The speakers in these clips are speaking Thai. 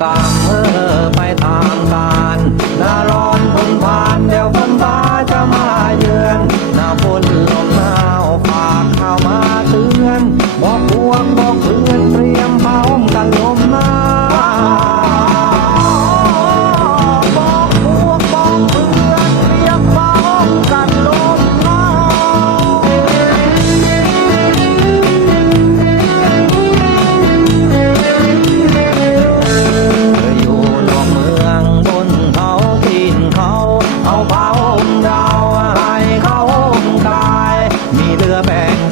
กลางเมื่อไปตามการหน้าร้อนฝนผ่านเดี๋ยวฝนฟ้าจะมาเยือนหน้าฝนลมหนาวฝากข่าวมาเตือนบอกพวง มี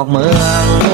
อกเมือง